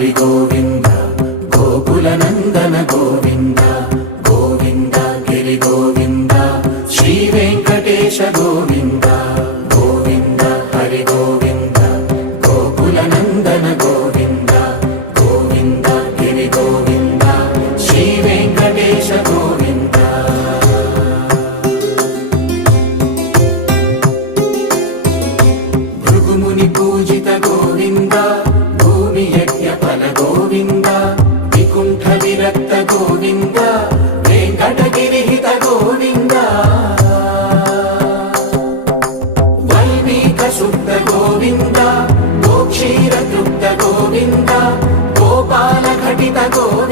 హరి గోవింద గోకుల నందన గోవింద గోవింద గిరి గోవింద శ్రీ వెంకటేశ గోవింద గోవింద హరి గోవింద గోకుల నందన గోవింద గోవింద గిరి గోవింద శ్రీ వెంకటేశ గోవింద భృగుముని పూజిత గోవింద భూమి యజ్ఞ ఫల గోవింద వికుంఠ విరక్త గోవింద వెంకటగిరిహిత గోవింద వల్మీక శుద్ధ గోవింద గోక్షీర తృప్త గోవింద గోపాల ఘటిత గోవింద